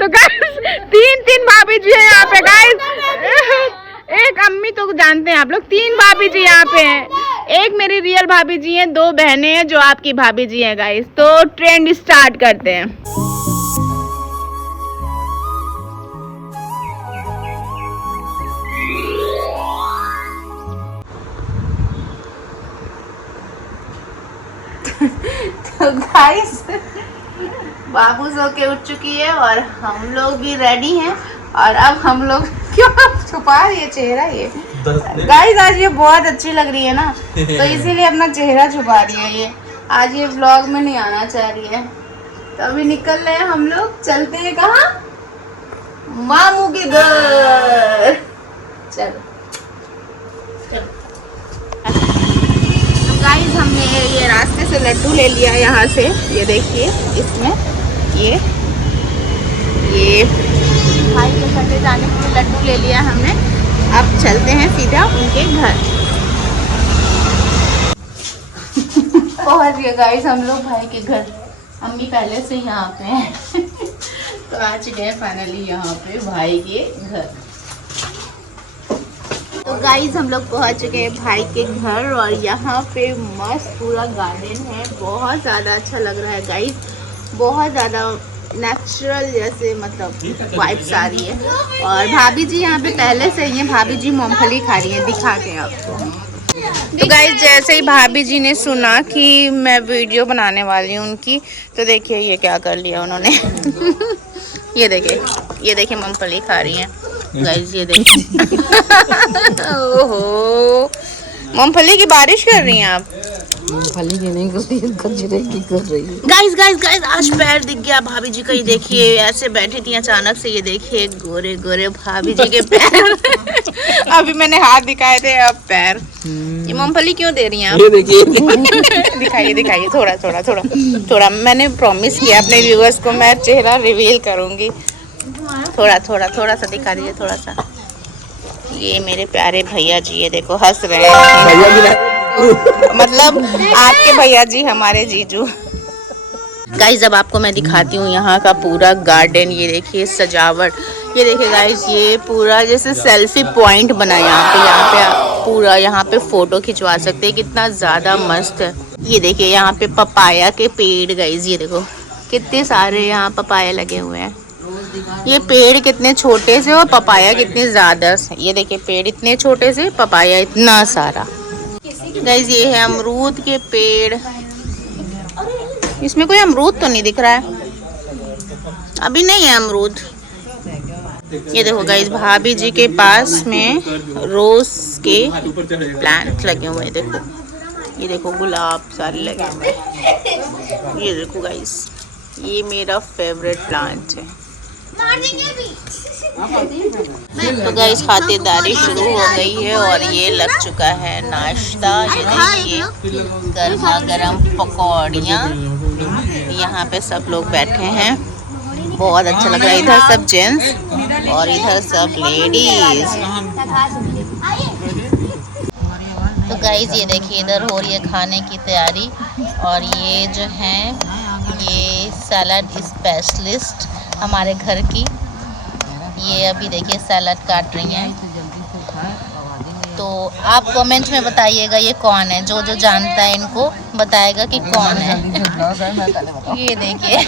तो गाइस तीन भाभी जी है यहाँ पे गाइस। एक अम्मी तो जानते हैं आप लोग, 3 भाभी जी यहाँ पे हैं। एक मेरी रियल भाभी जी हैं, 2 बहनें हैं जो आपकी भाभी जी हैं गाइस। तो ट्रेंड स्टार्ट करते हैं। तो गाइस बाबू सो के उठ चुकी है और हम लोग भी रेडी हैं। और अब हम लोग क्यों छुपा रही है चेहरा ये गाइस? आज ये बहुत अच्छी लग रही है ना, तो इसीलिए अपना चेहरा छुपा रही है ये। आज ये व्लॉग में नहीं आना चाह रही है। तो अभी निकल रहे हैं हम लोग, चलते हैं कहाँ? मामू के घर। चलो गाइस, हमने ये रास्ते से लड्डू ले लिया यहाँ से। ये देखिए इसमें ये भाई के घर ले जाने के लिए लड्डू ले लिया हमने। अब चलते हैं सीधा उनके घर। पहुँच गए गाइस हम लोग भाई के घर। अम्मी पहले से यहाँ पे हैं। तो आज गए फाइनली यहाँ पे भाई के घर। तो गाइस हम लोग पहुंच चुके हैं भाई के घर और यहाँ पे मस्त पूरा गार्डन है। बहुत ज़्यादा अच्छा लग रहा है गाइस, बहुत ज़्यादा नेचुरल जैसे मतलब वाइब्स आ रही है। और भाभी जी यहाँ पे पहले से ही हैं। भाभी जी मूंगफली खा रही हैं, दिखाते हैं आपको। तो गाइस जैसे ही भाभी जी ने सुना कि मैं वीडियो बनाने वाली हूँ उनकी, तो देखिए ये क्या कर लिया उन्होंने। ये देखिए मूंगफली खा रही हैं गाइस, ये देखिए। ओहो, मूंगफली की बारिश कर रही हैं आप? मूंगफली की नहीं कर रही है, गजरे की कर रही है। गाइस आज पैर दिख गया भाभी जी का। ये देखिए ऐसे बैठी थी, अचानक से ये देखिए गोरे गोरे भाभी जी के पैर। अभी मैंने हाथ दिखाए थे, अब पैर। ये मूंगफली क्यों दे रही हैं आप? ये देखिए। दिखाइए थोड़ा। मैंने प्रॉमिस किया अपने व्यूअर्स को मैं चेहरा रिवील करूंगी। थोड़ा सा दिखा दीजिए, थोड़ा सा। ये मेरे प्यारे भैया जी, ये देखो हंस रहे हैं। मतलब आपके भैया जी हमारे जीजू। गाइस अब आपको मैं दिखाती हूँ यहाँ का पूरा गार्डन। ये देखिए सजावट, ये देखिए गाइस ये पूरा जैसे सेल्फी पॉइंट बना है यहाँ पे आप पूरा यहाँ पे फोटो खिंचवा सकते हैं। कितना ज़्यादा मस्त है। ये देखिए यहाँ पे पपाया के पेड़ गाइस, ये देखो कितने सारे यहाँ पपाया लगे हुए हैं। ये पेड़ कितने छोटे से और पपाया कितने ज़्यादा से। ये देखिए पेड़ इतने छोटे से, पपाया इतना सारा। गाइस ये है अमरूद के पेड़। इसमें कोई अमरूद तो नहीं दिख रहा है, अभी नहीं है अमरूद। ये देखो गाइस भाभी जी के पास में रोज के प्लांट लगे हुए हैं। देखो ये देखो गुलाब सारे लगे हुए हैं। ये देखो गाइस ये मेरा फेवरेट प्लांट है। तो गाइस खातिरदारी शुरू हो गई है और ये लग चुका है नाश्ता। ये देखिए गर्मा गर्म पकौड़ियाँ। यहाँ पे सब लोग बैठे हैं, बहुत अच्छा लग रहा है। इधर सब जेंट्स और इधर सब लेडीज। तो गाइस ये देखिए इधर हो रही है खाने की तैयारी। और ये जो है ये सैलड स्पेशलिस्ट हमारे घर की, ये अभी देखिए सैलड काट रही हैं। तो आप कमेंट में बताइएगा ये कौन है, जो जानता है इनको बताएगा कि कौन है। ये देखिए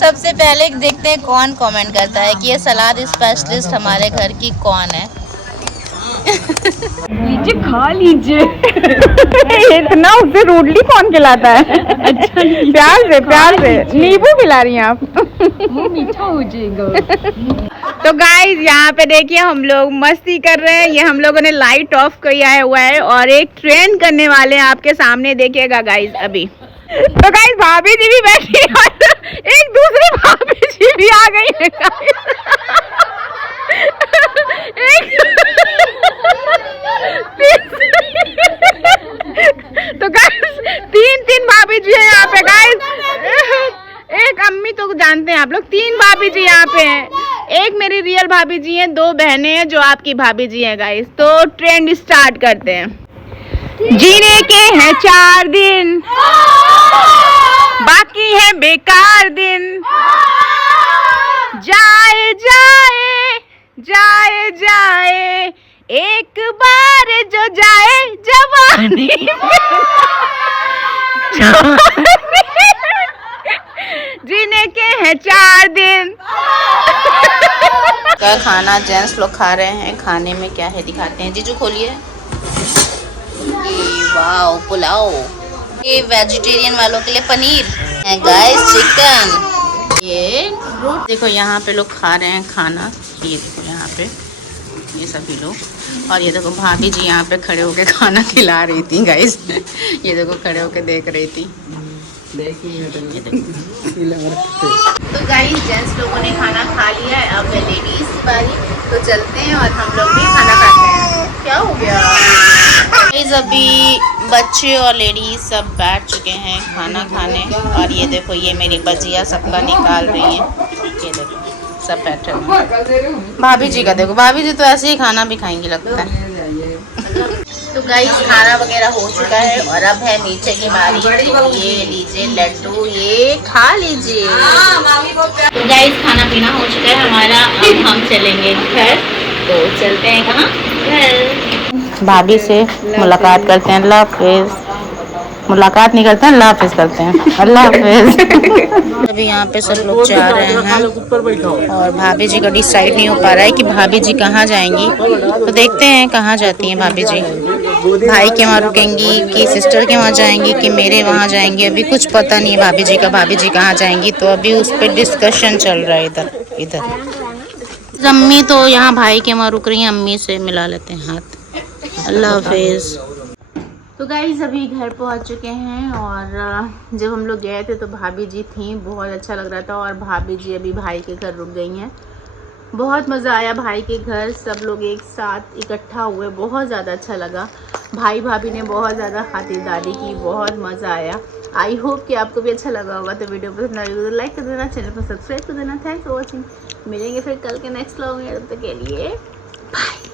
सबसे पहले देखते हैं कौन कमेंट करता है कि ये सलाद स्पेशलिस्ट हमारे घर की कौन है। लीजिए खा लीजिए। इतना उसे रूडली कौन खिलाता है? अच्छा प्यार से नींबू खिला रही हैं आप? वो मीठा हो जाएगा। तो गाइस यहाँ पे देखिए हम लोग मस्ती कर रहे हैं। ये हम लोगों ने लाइट ऑफ किया हुआ है और एक ट्रेंड करने वाले हैं आपके सामने, देखिएगा गाइस अभी। तो गाइस भाभी जी भी बैठी और एक दूसरी भाभी जी भी आ गई है। तो गाइस तीन भाभी जी है यहाँ पे गाइस। एक अम्मी तो जानते हैं आप लोग, 3 भाभी जी यहाँ पे हैं। एक मेरी रियल भाभी जी हैं, 2 बहनें हैं जो आपकी भाभी जी हैं गाइस। तो ट्रेंड स्टार्ट करते हैं। जीने के हैं 4 दिन, बाकी है बेकार दिन। एक बार जो जाए जवानी जीने के हैं 4 दिन। क्या खाना जेंट्स लोग खा रहे हैं, खाने में क्या है दिखाते हैं। जीजू खोलिए। वाओ पुलाव, ये वेजिटेरियन वालों के लिए पनीर है गाइस, चिकन। ये देखो यहाँ पे लोग खा रहे हैं खाना, ये देखो यहाँ पे ये सभी लोग। और ये देखो भाभी जी यहाँ पे खड़े होके खाना खिला रही थी गाइस। ये देखो खड़े होके देख रही थी। तो गाइस जेंट्स लोगों ने खाना खा लिया है, अब है लेडीज की बारी। तो चलते हैं और हम लोग भी खाना खाते हैं। क्या हो गया गाइस, अभी बच्चे और लेडीज सब बैठ चुके हैं खाना खाने। और ये देखो ये मेरी बजिया सबका निकाल रही है। ये देखो सब बैठे हुए हैं। भाभी जी का देखो, भाभी जी तो ऐसे ही खाना भी खाएंगी लगता है। तो गाइस खाना वगैरह हो चुका है और अब है नीचे की बारी। तो ये लीजिए लड्डू, ये खा लीजिए। तो गाइस खाना पीना हो चुका है हमारा, अब हम चलेंगे घर। तो चलते हैं कहाँ? घर। भाभी से मुलाकात करते हैं। अल्लाह हाफिज। मुलाकात नहीं करते हैं, अल्लाह हाफिज करते हैं। अल्लाह हाफिज। अभी यहाँ पे सब लोग जा रहे हैं और भाभी जी का डिसाइड नहीं हो पा रहा है कि भाभी जी कहाँ जाएंगी। तो देखते हैं कहाँ जाती हैं भाभी जी। भाई के वहाँ रुकेंगी कि सिस्टर के वहाँ जाएंगी कि मेरे वहाँ जाएंगी, अभी कुछ पता नहीं है भाभी जी का। भाभी जी कहाँ जाएंगी तो अभी उस पर डिस्कशन चल रहा है इधर। अम्मी तो यहाँ भाई के वहाँ रुक रही हैं, अम्मी से मिला लेते हैं हाथ। अल्लाह हाफिज। तो गाइज़ अभी घर पहुंच चुके हैं और जब हम लोग गए थे तो भाभी जी थी, बहुत अच्छा लग रहा था। और भाभी जी अभी भाई के घर रुक गई हैं। बहुत मज़ा आया भाई के घर, सब लोग एक साथ इकट्ठा हुए, बहुत ज़्यादा अच्छा लगा। भाई भाभी ने बहुत ज़्यादा खातिरदारी की, बहुत मज़ा आया। आई होप कि आपको भी अच्छा लगा होगा। तो वीडियो पसंद आएगी तो लाइक कर देना, चैनल को सब्सक्राइब कर देना। Thanks for watching. मिलेंगे फिर कल के नेक्स्ट व्लॉग में, तब तक के लिए बाय।